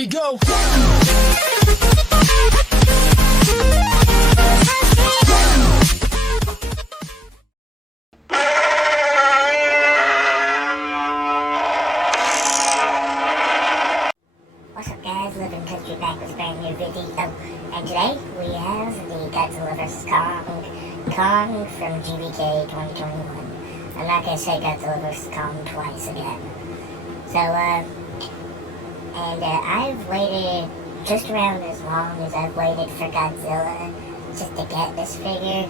we go. What's up guys, Living Country back with a brand new video, and today we have the Godzilla vs. Kong from GVK 2021. I'm not going to say Godzilla vs. Kong twice again. So, I've waited just around as long as I've waited for Godzilla just to get this figure,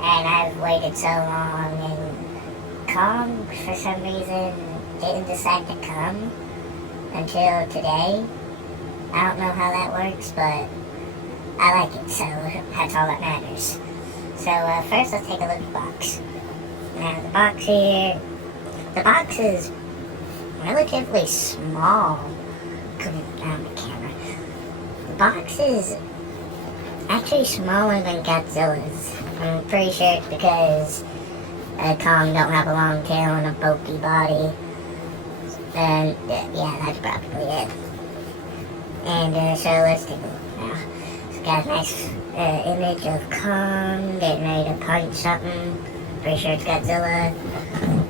and I've waited so long, and Kong, for some reason, didn't decide to come until today. I don't know how that works, but I like it, so that's all that matters. So first let's take a look at the box. Now the box here, the box is relatively small. Coming down the camera. The box is actually smaller than Godzilla's. I'm pretty sure it's because Kong don't have a long tail and a bulky body. And yeah, that's probably it. And so let's take a look now. It's got a nice image of Kong getting ready to punch something. Pretty sure it's Godzilla.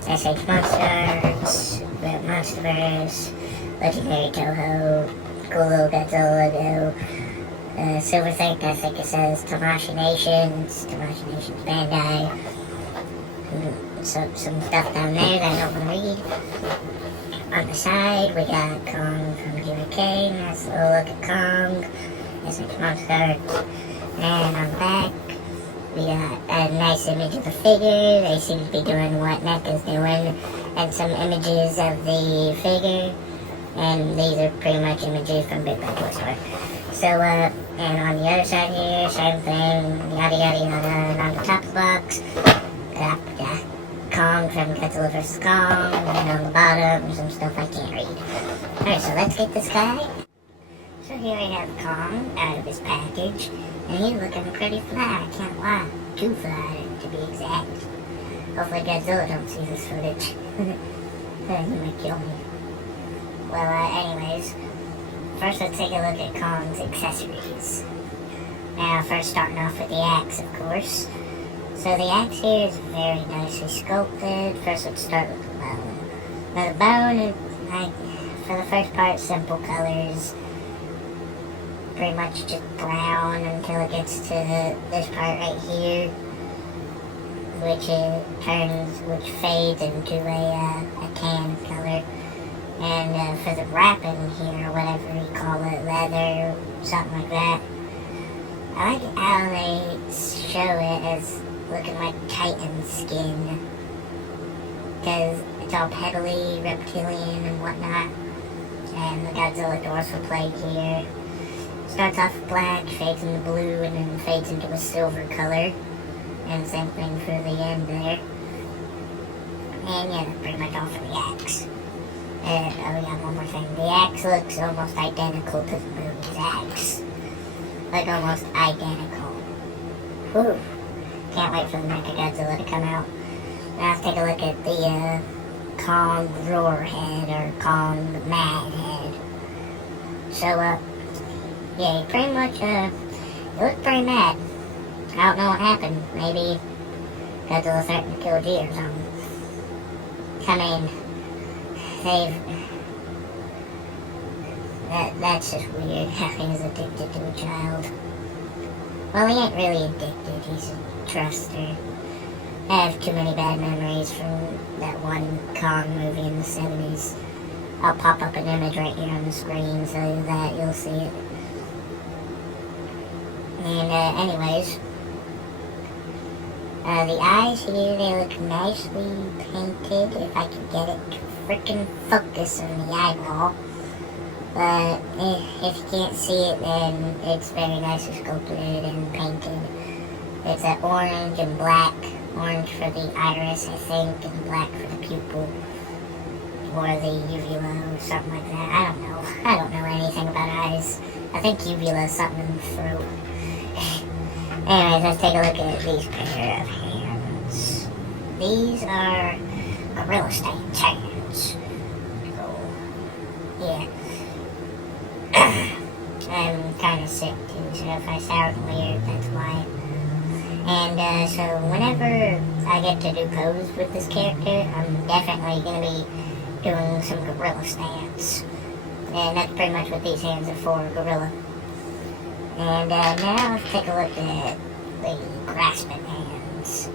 Sh Monsterarts, the Monsterverse, Legendary Toho, cool little Godzilla logo. Silver Think, I think it says Tamashii Nations Bandai. Some stuff down there that I don't want to read. On the side, we got Kong from GVK. Nice little look at Kong. Sh Monsterarts. And on the back, we got a nice image of the figure. They seem to be doing what NECA's doing. And some images of the figure. And these are pretty much images from Big Bad Toy Store. So, and on the other side here, same thing. Yada yada yada. And on the top of the box, got Kong from Godzilla vs. Kong, and on the bottom, some stuff I can't read. Alright, so let's get this guy. So here we have Kong out of his package, and he's looking pretty fly, I can't lie. Too fly, to be exact. Hopefully Godzilla don't see this footage. He might kill me. Well, anyways, first let's take a look at Kong's accessories. Now, first starting off with the axe, of course. So the axe here is very nicely sculpted. First let's start with the bone. Now the bone is, like, for the first part, simple colors. Pretty much just brown until it gets to this part right here. Which fades into a tan color. And for the wrapping here, or whatever you call it, leather, something like that. I like how they show it as looking like Titan skin, because it's all pebbly, reptilian and whatnot. And the Godzilla dorsal plate here starts off black, fades into blue, and then fades into a silver color. And same thing for the end there. And yeah, that's pretty much all for the axe. And oh yeah, one more thing. The axe looks almost identical to the movie's axe. Like almost identical. Whew. Can't wait for the Mechagodzilla to come out. Now let's take a look at the Kong Roar Head, or Kong Mad Head. So, yeah, he pretty much, he looked pretty mad. I don't know what happened. Maybe Godzilla threatened to kill G or something. I mean, that's just weird, how he's addicted to a child. Well, he ain't really addicted, he's a truster. I have too many bad memories from that one Kong movie in the 70s. I'll pop up an image right here on the screen so that you'll see it. And anyways, the eyes here, they look nicely painted, if I can get it to frickin' focus on the eyeball. But if you can't see it, then it's very nicely sculpted and painted. It's an orange and black. Orange for the iris, I think, and black for the pupil. Or the uvula, or something like that. I don't know. I don't know anything about eyes. I think uvula is something in the throat. Anyways, let's take a look at these pair of hands. These are Gorilla Stance hands. So, yeah. I'm kind of sick too, so if I sound weird, that's why. And so whenever I get to do pose with this character, I'm definitely going to be doing some gorilla stance. And that's pretty much what these hands are for, gorilla. And now let's take a look at the grasping hands.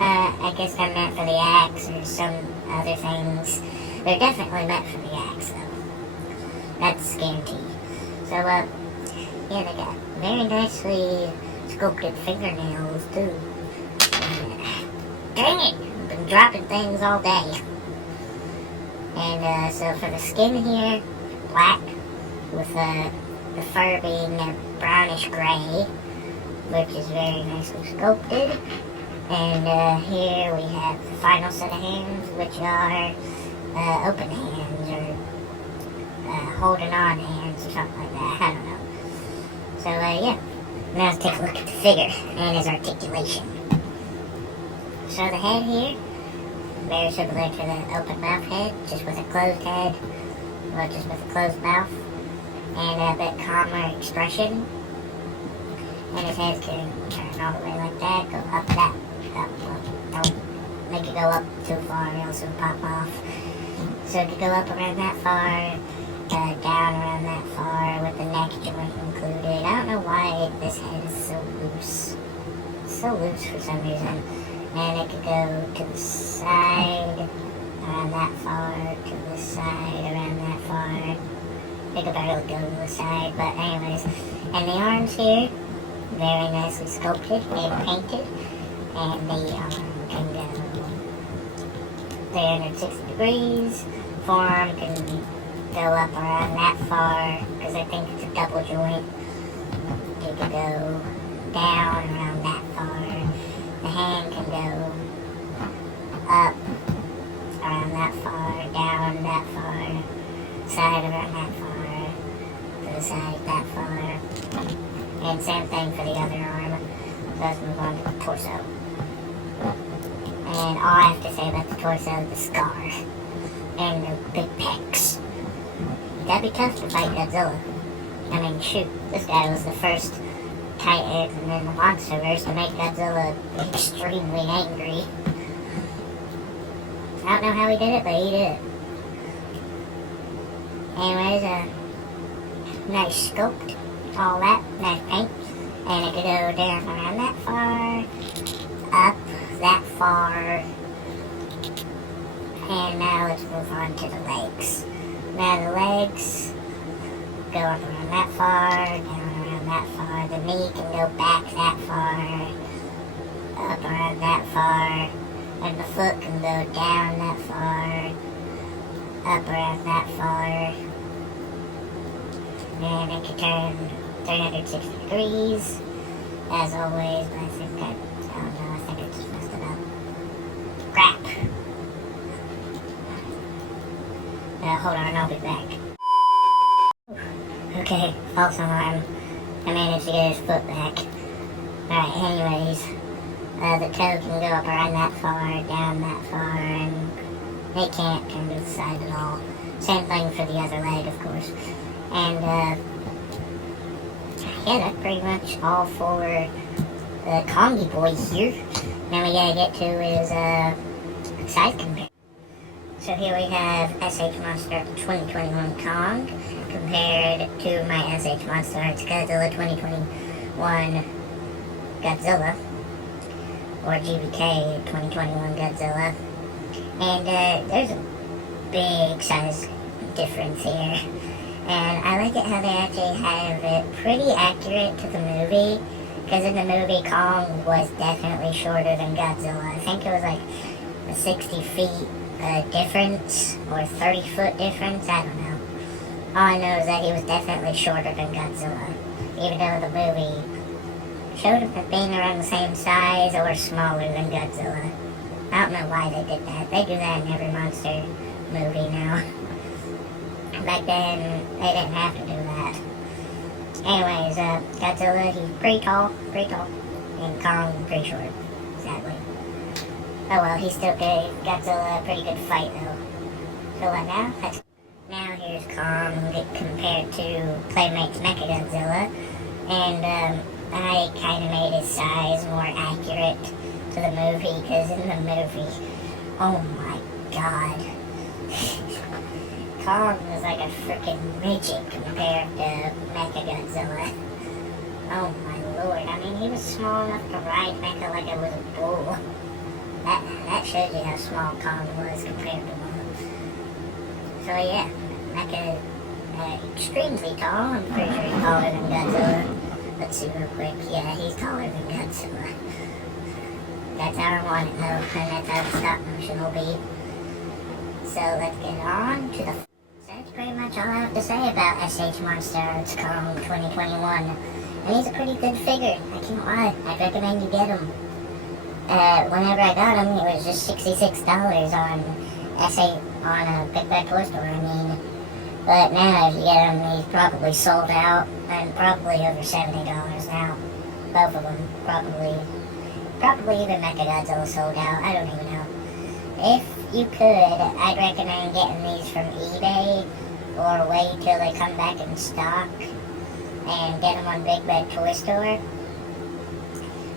I guess they're meant for the axe or some other things. They're definitely meant for the axe, though. That's guaranteed. So, yeah, they got very nicely sculpted fingernails, too. Dang it! I've been dropping things all day. And, so for the skin here, black, with the fur being a brownish gray, which is very nicely sculpted. And here we have the final set of hands, which are open hands, or holding on hands, or something like that. I don't know. So, yeah. Now let's take a look at the figure and his articulation. So the head here, very similar to the open mouth head, just with a closed head, or just with a closed mouth, and a bit calmer expression. And his head can turn all the way like that, go up that. Don't make it go up too far, else it'll pop off. So it could go up around that far, down around that far, with the neck joint included. I don't know why this head is so loose. It's so loose for some reason. And it could go to the side, around that far, to the side, around that far. It could barely go to the side, but anyways. And the arms here, very nicely sculpted and painted. And the arm can go 360 degrees. Forearm can go up around that far, because I think it's a double joint. It could go down around that far. The hand can go up around that far, down that far, side around that far, to the side that far. And same thing for the other arm. Let's move on to the torso. And all I have to say about the torso is the scar and the big pecs. That'd be tough to fight Godzilla. I mean, shoot, this guy was the first Titan in the Monsterverse to make Godzilla extremely angry. I don't know how he did it, but he did it. Anyways, nice sculpt, all that, nice paint. And it could go down around that far, up that far. And now let's move on to the legs. Now the legs go up around that far, down around that far. The knee can go back that far, up around that far. And the foot can go down that far, up around that far. And it can turn 360 degrees, as always, but I think I don't know, I think I just messed it up. Crap. Hold on, I'll be back. Okay, false alarm. I managed to get his foot back. Alright, anyways, the toe can go up around that far, down that far, and it can't turn to the side at all. Same thing for the other leg, of course. And, yeah, that's pretty much all for the Kongi boy here. Now we gotta get to his, size comparison. So here we have Sh Monsterarts 2021 Kong compared to my Sh Monsterarts Godzilla 2021 Godzilla, or GBK 2021 Godzilla. And there's a big size difference here. And I like it how they actually have it pretty accurate to the movie, because in the movie Kong was definitely shorter than Godzilla. I think it was like a 60 feet difference, or 30 foot difference, I don't know. All I know is that he was definitely shorter than Godzilla, even though the movie showed him as being around the same size or smaller than Godzilla. I don't know why they did that. They do that in every monster movie now. Back then, they didn't have to do that. Anyways, Godzilla, he's pretty tall, and Kong, pretty short, sadly. Oh well, he still gave Godzilla a pretty good fight, though. So what now? Now here's Kong compared to Playmate's Mechagodzilla, and I kind of made his size more accurate to the movie, because in the movie, oh my god, Kong was like a freaking midget compared to Mechagodzilla. Oh my lord, I mean, he was small enough to ride Mecha like it was a bull. That shows you how small Kong was compared to him. So yeah, Mecha, extremely tall. I'm pretty sure he's taller than Godzilla. Let's see real quick. Yeah, he's taller than Godzilla. That's how I want it though, and that's how the stop motion will be. So let's get on to the... So that's pretty much all I have to say about Sh Monsterarts Kong 2021. And he's a pretty good figure, I can't lie. I'd recommend you get him. Whenever I got him, it was just $66 on a Big Bad Toy Store, I mean. But now if you get him, he's probably sold out, and probably over $70 now. Both of them, probably even Mechagodzilla sold out, I don't even know. If you could, I'd recommend getting these from eBay, or wait till they come back in stock, and get them on Big Bad Toy Store.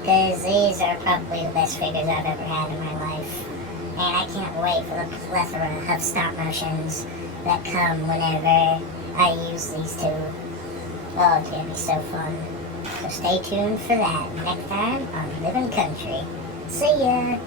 Because these are probably the best figures I've ever had in my life. And I can't wait for the plethora of stop motions that come whenever I use these two. Oh, it's gonna be so fun. So stay tuned for that next time on Living Country. See ya!